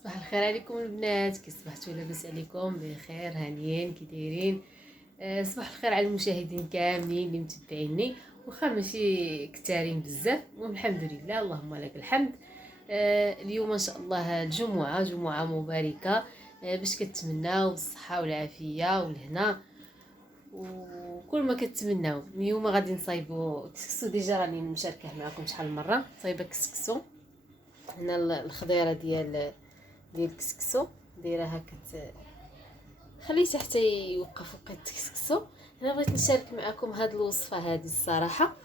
صباح الخير عليكم البنات، كي صبحتوا لاباس عليكم بخير هانيين كي دايرين. صباح الخير على المشاهدين كاملين اللي متبعيني، واخا ماشي كثارين بزاف، المهم الحمد لله اللهم لك الحمد. اليوم ان شاء الله الجمعه جمعه مباركه، باش كتمناو بالصحه والعافيه والهنا وكل ما كتمناو. اليوم غادي نصايبوا كسكسو، ديجا راني مشاركه معكم شحال من مره صايبه كسكسو. هنا الخضيره ديال الكسكسو دايرها خليته حتى يوقف وقت الكسكسو. انا بغيت نشارك معكم هاد الوصفه هذه الصراحه.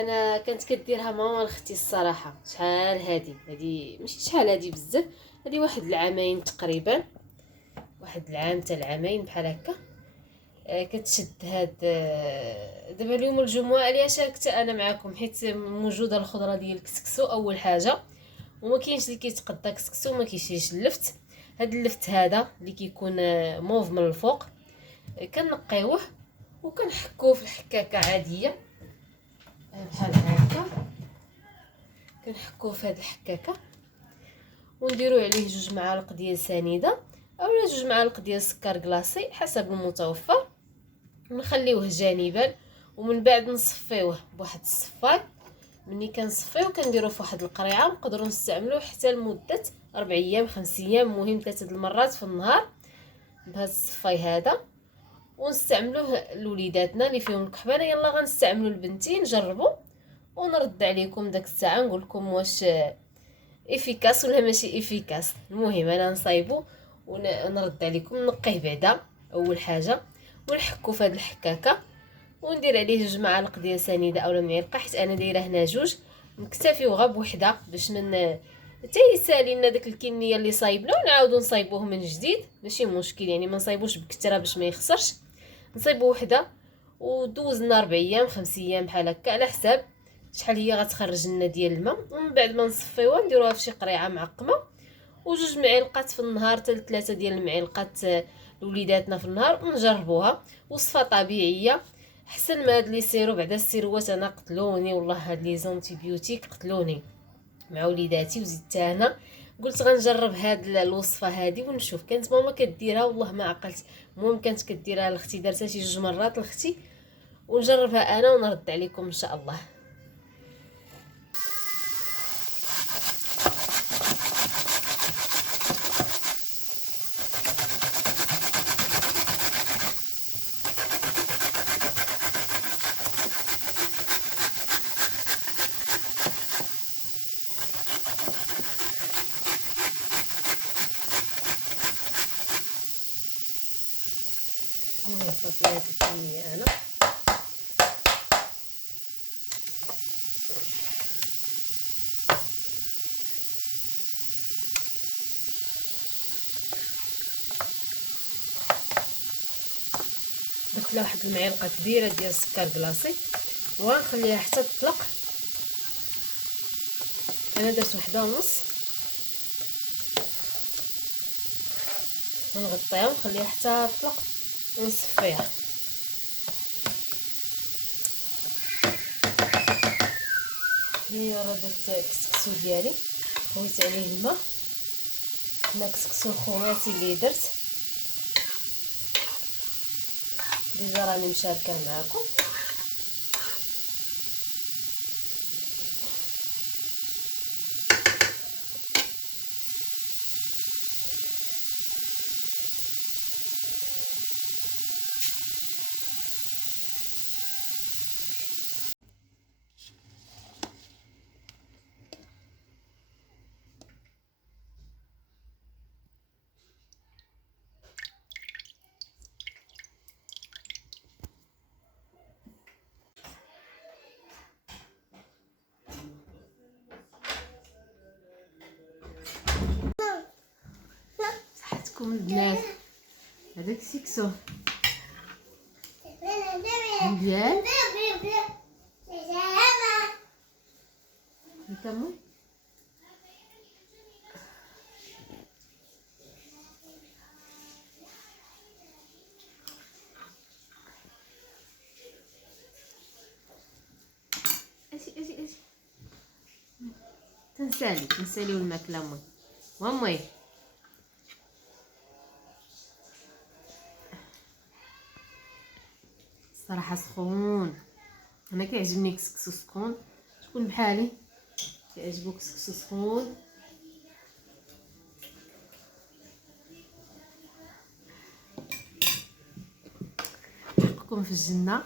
انا كانت كديرها ماما اختي الصراحه شحال هذه ماشي شحال، هذه بزاف، هذه واحد العامين تقريبا، واحد العام حتى العامين بحال هكا. كتشد هاد دابا اليوم الجمعه عليا شاركت انا معكم حيت موجوده الخضره ديال الكسكسو اول حاجه، وما كاينش اللي كيتقطع كسكسو ما كيشريش اللفت. هاد اللفت هذا اللي كيكون موف من الفوق كنقيوه وكنحكوه في الحكاكه عاديه بحال هكا، كنحكوه في هاد الحكاكه ونديروا عليه 2 معالق ديال سنيده اولا 2 معالق ديال سكر كلاصي حسب المتوفر، ونخليوه جانبا. ومن بعد نصفيوه بواحد الصفاي، ملي كنصفيو كنديرو في واحد القريعه، ونقدروا نستعملوه حتى لمده 4 ايام 5 ايام، المهم 3 المرات في النهار بهذا الصفاي هذا. ونستعملوه لوليداتنا اللي فيهم القحبانه. يلا غنستعملوا البنتين، جربوا ونرد عليكم داك الساعه نقول لكم واش افيكاس ولا ماشي افيكاس. المهم انا نصايبو ونرد عليكم. نقيه بعدا اول حاجه ونحكو في هذه الحكاكه، وندير عليه 2 معالق ديال سنيده اولا معلقه، حيت انا دايره هنا 2، نكتفيو غير بوحده باش من حتى يسالي لنا داك الكميه اللي صايبنا ونعاودو نصايبوه من جديد. ماشي مشكل يعني ما نصايبوش بكثره باش ما يخسرش، نصايبو وحده ودوز لنا 4 ايام 5 ايام بحال هكا على حساب شحال هي غتخرج لنا ديال الماء. ومن بعد ما نصفيوها نديروها في شي قريعه معقمه، و2 معلقات في النهار حتى 3 ديال المعلقات لوليداتنا في النهار، ونجربوها. وصفه طبيعيه احسن ما هاد لي سيرو بعدا. السيروات انا قتلوني والله، هاد لي زونتيبيوتيك قتلوني مع وليداتي وزدت انا قلت غنجرب هاد الوصفه هادي ونشوف. كانت ماما كديرها والله ما عقلت، المهم كانت كديرها لاختي، دارتها شي 2 مرات لاختي، ونجربها انا ونرد عليكم ان شاء الله. نحط هاد الكميه انا درت لها واحد المعلقه كبيره ديال السكر كلاصي ونخليها حتى تطلق. انا درت 1.5، ونغطيها ونخليها حتى تطلق ونصفيها. هي راه درت كسكسو ديالي خويت عليه الماء، هنا كسكسو خماسي اللي درت ديجا راني مشاركه معكم. صحتكم البنات، هذا كسكسو مزيان نكمل. اجي تنساليو الماكله امي. مامي الصراحه سخون. انا كيعجبني كسكسو سخون. شكون بحالي كيعجبو كسكسو سخون؟ نشوفكم في الجنه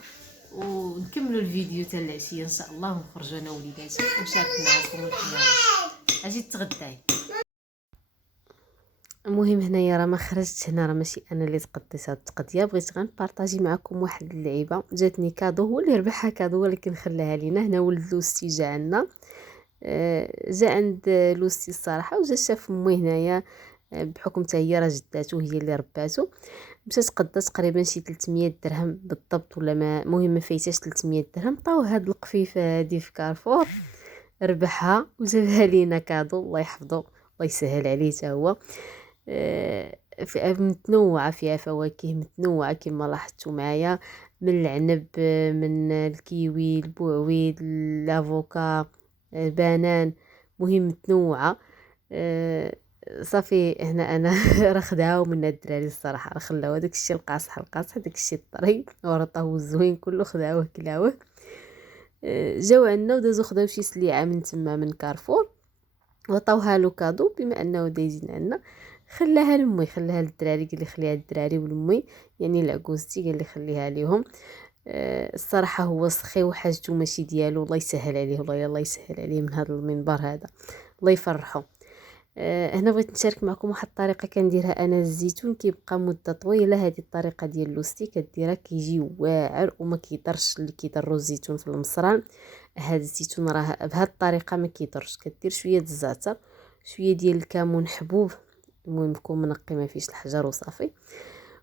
ونكملوا الفيديو حتى العشيه ان شاء الله، ونخرجوا انا ووليداتي ونشارك معكم الحياه. اجي تغداي. المهم هنايا راه ما خرجتش، هنا راه ماشي انا اللي تقديت هاد التقضيه، بغيت غير نبارطاجي معكم واحد اللعيبه جاتني كادو، هو اللي ربحها كادو ولكن خلاها لينا. هنا ولد لوستي جا عندنا، جا عند لوستي الصراحه وجا شاف امي هنايا، بحكم حتى هي راه جداتو هي اللي رباتو. مشات قدات تقريبا شي 300 درهم بالضبط ولا ما المهم ما فايتاش 300 درهم. طاو هاد القفيفه هادي في كارفور، ربحها وجابها لينا كادو. الله يحفظه الله يسهل عليه حتى هو. متنوعه فيها فواكه متنوعه كما لاحظتوا معايا، من العنب، من الكيوي، البوعويد، الافوكا، البنان، مهم متنوعه. صافي هنا انا راه خداو من الدراري الصراحه، راه خلاو هذاك الشيء القاصح القاصح، هذاك الشيء الطري ورطه الزوين كله خداوه كلاوه. جاو عندنا ودازو خداو شي سليعه من تما من كارفور وعطاوها له كادو. بما انه دايزين عندنا خلاها لامي، خلاها للدراري، قال لي خليها للدراري ولامي يعني لعكوزتي، قال لي خليها ليهم. الصراحه هو سخي وحاجته ماشي ديالو، الله يسهل عليه والله الله يسهل عليه من هذا المنبر هذا، الله يفرحه. هنا بغيت نشارك معكم واحد الطريقه كنديرها انا. الزيتون كيبقى مده طويله، هذه الطريقه ديال لوستي كديرها كيجي واعر وما كيضرش اللي كيضروا الزيتون في المصران. هذا الزيتون راه بهذه الطريقه ما كيضرش. كدير شويه د الزعتر، شويه ديال الكمون حبوب، المهم يكون منقي ما فيش الحجر وصافي،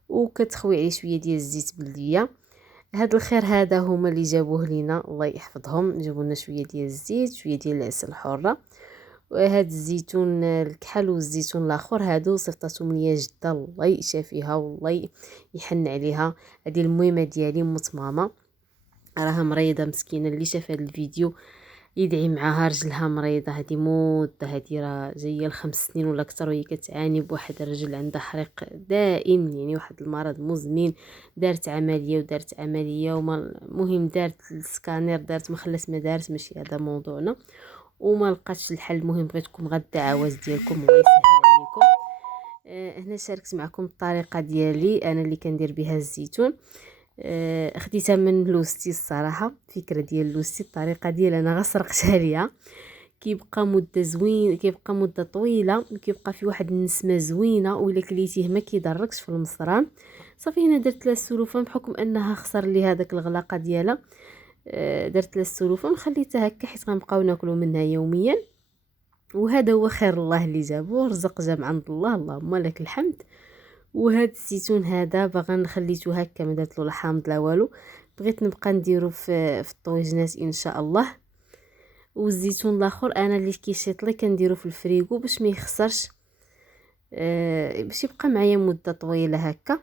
وكتخوي عليه شويه ديال الزيت بلديه. هاد الخير هذا هما اللي جابوه لينا الله يحفظهم، جابوا لنا شويه ديال الزيت شويه ديال العسل الحره. وهاد الزيتون الكحل والزيتون الاخر هادو صيفطاتهم ليا جده، الله يشافيها والله يحن عليها. هذه المهمه ديالي موت ماما، راها مريضه مسكينه، اللي شاف هذا الفيديو يدعي معاها، رجلها مريضه هذه موت، هذه راه جايه ل5 سنين ولا اكثر وهي كتعاني بواحد الرجل عندها حريق دائم، يعني واحد المرض مزمن. دارت عمليه ودارت عمليه المهم دارت السكانير، دارت ما خلات ما دارت، ماشي هذا موضوعنا، وما لقاتش الحل. المهم بغيتكم غير الدعوات ديالكم الله يسهل عليكم. هنا شاركت معكم الطريقه ديالي انا اللي كندير بها الزيتون. خديتها من لوستي الصراحه، فكره ديال لوستي الطريقه ديال انا غير سرقتها ليا. كيبقى مده زوين، كيبقى مده طويله، كيبقى في واحد النسمه زوينه، وإلا كليتيه ما كيضركش في المصران. صافي هنا درت لها السلوفه بحكم انها خسر لي هذاك الغلاقه ديالها. درت لها السلوفه خليتها هكا حيت غنبقاو ناكلوا منها يوميا. وهذا هو خير الله اللي جابوه، رزق جا من عند الله، اللهم لك الحمد. وهذا الزيتون هذا باغا خليته هكا ما درت له لا حامض لا والو، بغيت نبقى نديرو في الطويجنات ان شاء الله. والزيتون الاخر انا اللي كيشيط لي كنديرو في الفريغو باش ما يخسرش، باش يبقى معايا مده طويله هكا.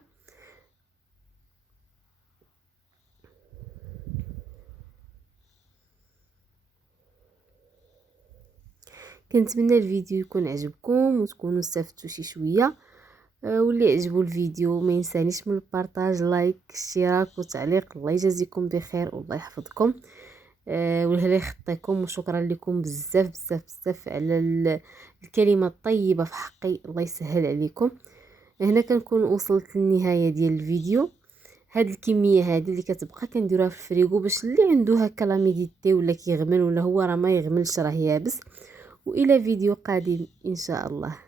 كنتمنى الفيديو يكون عجبكم وتكونوا استفدتوا شي شويه. واللي عجبو الفيديو ما ينسانيش من البارطاج، لايك، اشتراك وتعليق. الله يجازيكم بخير والله يحفظكم. والهلا يخطيكم، وشكرا لكم بزاف بزاف بزاف على الكلمه الطيبه في حقي، الله يسهل عليكم. هنا كنكون وصلت للنهايه ديال الفيديو. هاد الكميه هذه اللي كتبقى كنديروها في الفريغو باش اللي عنده هكا لاميديتي ولا كيغمل ولا هو راه ما يغملش راه يابس. والى فيديو قادم ان شاء الله.